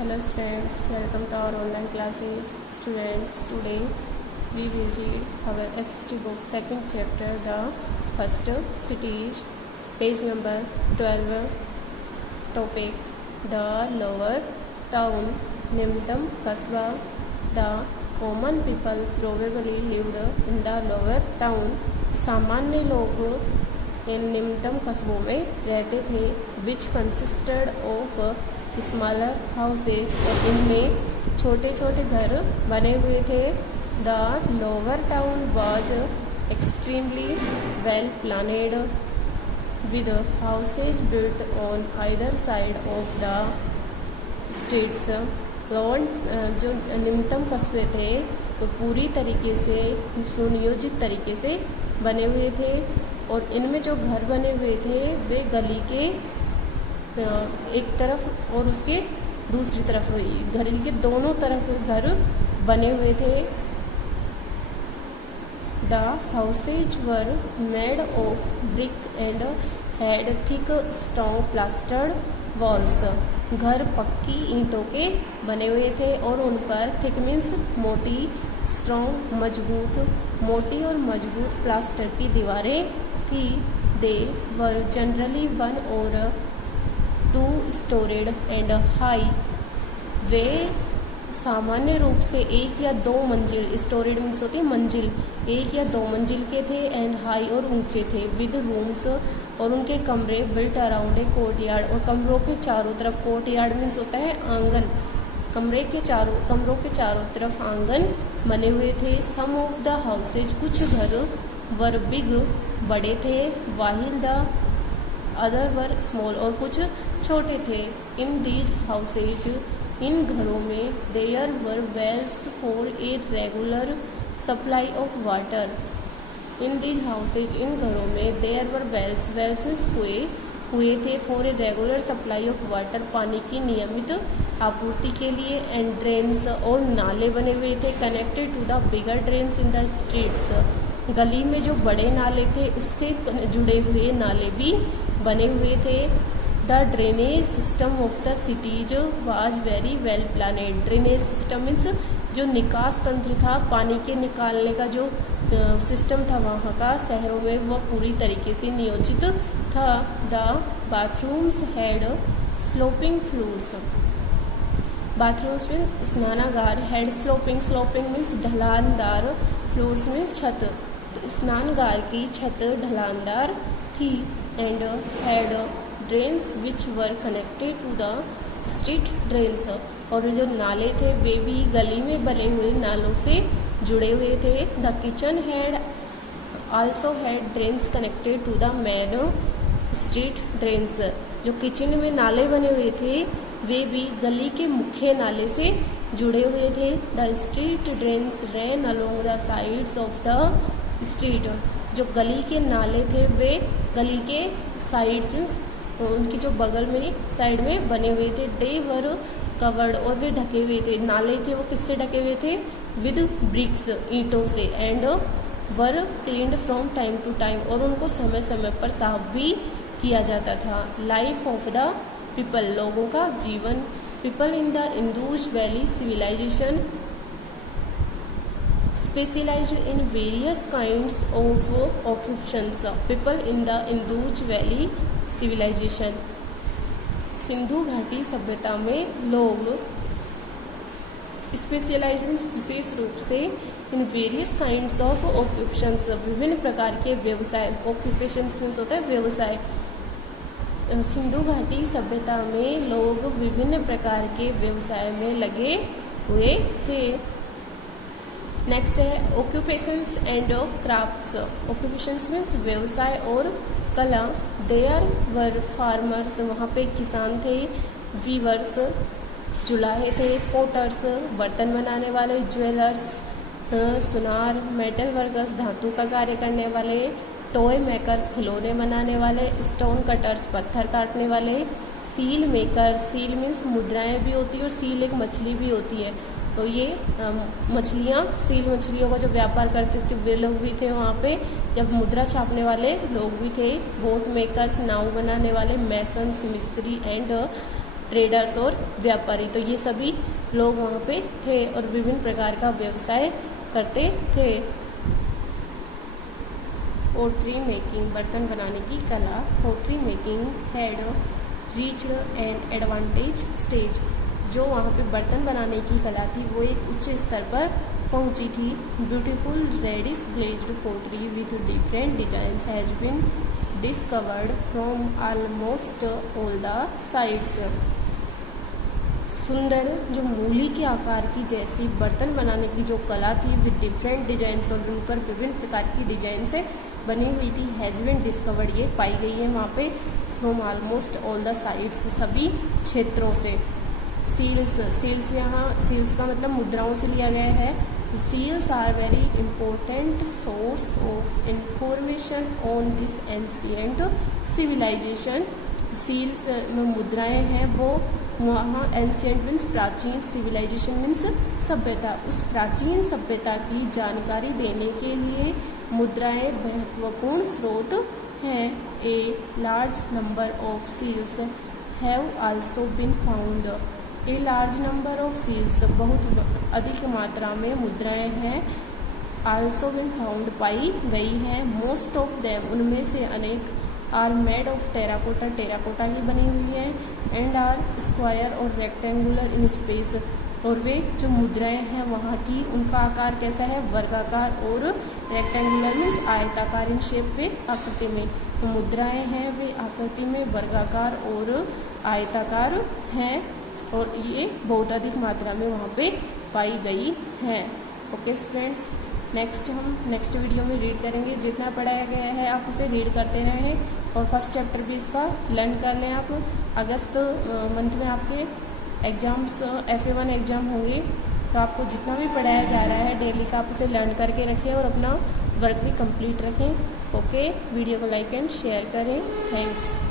Hello students, welcome to our online classes. Students, today we will read our SST book second chapter, the first cities, page number 12, topic the lower town, Nimtam Kasba. The common people probably lived in the lower town. सामान्य लोग इन निम्नतम कस्बों में रहते थे, which consisted of smaller houses, और इनमें छोटे छोटे घर बने हुए थे. The lower town was extremely well planned with houses built on either side of the streets. जो निम्नतम कस्बे थे वो पूरी तरीके से सुनियोजित तरीके से बने हुए थे, और इनमें जो घर बने हुए थे वे गली के एक तरफ और उसके दूसरी तरफ, गली के दोनों तरफ घर बने हुए थे. The houses were made of brick and had thick strong plastered walls. घर पक्की ईंटों के बने हुए थे और उन पर थिक मीन्स मोटी, स्ट्रॉन्ग मोटी और मजबूत प्लास्टर की दीवारें थी. दे वर जनरली 1 और 2 स्टोरेड एंड हाई. वे सामान्य रूप से 1 या 2 मंजिल, स्टोरेड मीन्स होती है मंजिल, 1 या 2 मंजिल के थे, एंड हाई और ऊंचे थे, विद रूम्स, और उनके कमरे बिल्ट अराउंड ए कोर्टयार्ड, और कमरों के चारों तरफ, कोर्टयार्ड मीन्स होता है आंगन, कमरों के चारों तरफ आंगन बने हुए थे. सम ऑफ द हाउसेज, कुछ घर वर बिग बड़े थे, वाहिल द अदर वर स्मॉल, और कुछ छोटे थे. इन दीज हाउसेज, इन घरों में, there were wells for a regular supply of water. In these houses, इन घरों में, देयर वर वेल्स मीन्स कुएं थे, for a regular supply of water, पानी की नियमित आपूर्ति के लिए, एंड ड्रेन्स, और नाले बने हुए थे, connected to the bigger drains in the streets. गली में जो बड़े नाले थे उससे जुड़े हुए नाले भी बने हुए थे. The drainage system of the cities was very well planned. Drainage system means जो निकास तंत्र था, पानी के निकालने का जो सिस्टम था वहाँ का शहरों में, वह पूरी तरीके से नियोजित था. The bathrooms had sloping floors. Bathrooms means स्नानागार, हैड स्लोपिंग मीन्स ढलानदार, फ्लोर्स मीन्स छत. तो स्नानगार की छत ढलानदार थी. And had drains which were connected to the street drains, और जो नाले थे वे भी गली में बने हुए नालों से जुड़े हुए थे. The kitchen had also had drains connected to the main street drains. जो किचन में नाले बने हुए थे वे भी गली के मुख्य नाले से जुड़े हुए थे. The street drains ran along the sides of the street. जो गली के नाले थे वे गली के साइड्स मीन्स उनकी जो बगल में साइड में बने हुए थे. दे वर कवर्ड, और वे ढके हुए थे, नाले थे वो किससे ढके हुए थे, विद ब्रिक्स, ईंटों से, and were cleaned from time to time, और उनको समय समय पर साफ भी किया जाता था. लाइफ ऑफ द पीपल, लोगों का जीवन. People in the Indus valley civilisation specialized in various kinds of occupations. People in the Indus Valley civilization, Sindhu घाटी सभ्यता में लोग स्पेशलाइज्ड विशेष रूप से in various kinds of occupations, विभिन्न प्रकार के व्यवसाय, ऑक्यूपेशंस मीन्स होता है व्यवसाय. सिंधु घाटी सभ्यता में लोग विभिन्न प्रकार के व्यवसाय में लगे हुए थे. नेक्स्ट है occupations and crafts. Occupations means व्यवसाय और कला. देयर वर फार्मर्स, वहाँ पे किसान थे. वीवर्स, जुलाहे थे. पोटर्स, बर्तन बनाने वाले. ज्वेलर्स, सुनार. मेटल वर्कर्स, धातु का कार्य करने वाले. टॉय मेकर्स, खिलौने बनाने वाले. स्टोन कटर्स, पत्थर काटने वाले. सील मेकर, सील मीन्स मुद्राएं भी होती है और सील एक मछली भी होती है. तो ये मछलियाँ, सील मछलियों का जो व्यापार करते थे वे लोग भी थे वहाँ पे. जब मुद्रा छापने वाले लोग भी थे. बोट मेकर्स, नाव बनाने वाले. मैसन्स, मिस्त्री, एंड ट्रेडर्स और व्यापारी। तो ये सभी लोग वहाँ पे थे और विभिन्न प्रकार का व्यवसाय करते थे। पोट्री मेकिंग, बर्तन बनाने की कला। Pottery making had reached an advantage stage. जो वहाँ पे बर्तन बनाने की कला थी वो एक उच्च स्तर पर पहुँची थी। Beautiful reddish glazed pottery with different designs has been discovered from almost all the sides. सुंदर जो मूली के आकार की जैसी बर्तन बनाने की जो कला थी विद डिफरेंट डिजाइंस, और उन पर विभिन्न प्रकार की डिजाइन से बनी हुई थी, हैज बीन डिस्कवर्ड, ये पाई गई है वहाँ पे from almost all the sides, सभी क्षेत्रों से। सील्स, सील्स यहाँ सील्स का मतलब मुद्राओं से लिया गया है। Seals are very important source of information on this ancient civilisation. Seals में मुद्राएं हैं वो वहाँ एंशियंट मीन्स प्राचीन, सिविलाइजेशन मीन्स सभ्यता, उस प्राचीन सभ्यता की जानकारी देने के लिए मुद्राएं महत्वपूर्ण स्रोत हैं। A large number of seals have also been found. A large number of seals, बहुत अधिक मात्रा में मुद्राएं हैं। आल्सो बीन फाउंड, पाई गई हैं। मोस्ट ऑफ देम, उनमें से अनेक, are made of terracotta, terracotta की बनी हुई है। एंड आर स्क्वायर और रेक्टेंगुलर इन स्पेस, और वे जो मुद्राएं हैं वहाँ की उनका आकार कैसा है, वर्गाकार, और रेक्टेंगुलर मीन्स आयताकार इन शेप वे आकृति में। तो मुद्राएं हैं वे आकृति में वर्गाकार और आयताकार हैं, और ये बहुत अधिक मात्रा में वहाँ पे पाई गई हैं। ओके फ्रेंड्स, हम नेक्स्ट वीडियो में रीड करेंगे। जितना पढ़ाया गया है आप उसे रीड करते रहें, और फर्स्ट चैप्टर भी इसका लर्न कर लें आप। अगस्त मंथ में आपके एग्ज़ाम्स FA1 एग्ज़ाम होंगे, तो आपको जितना भी पढ़ाया जा रहा है डेली का आप उसे लर्न करके रखें और अपना वर्क भी कंप्लीट रखें। ओके, वीडियो को लाइक एंड शेयर करें। थैंक्स।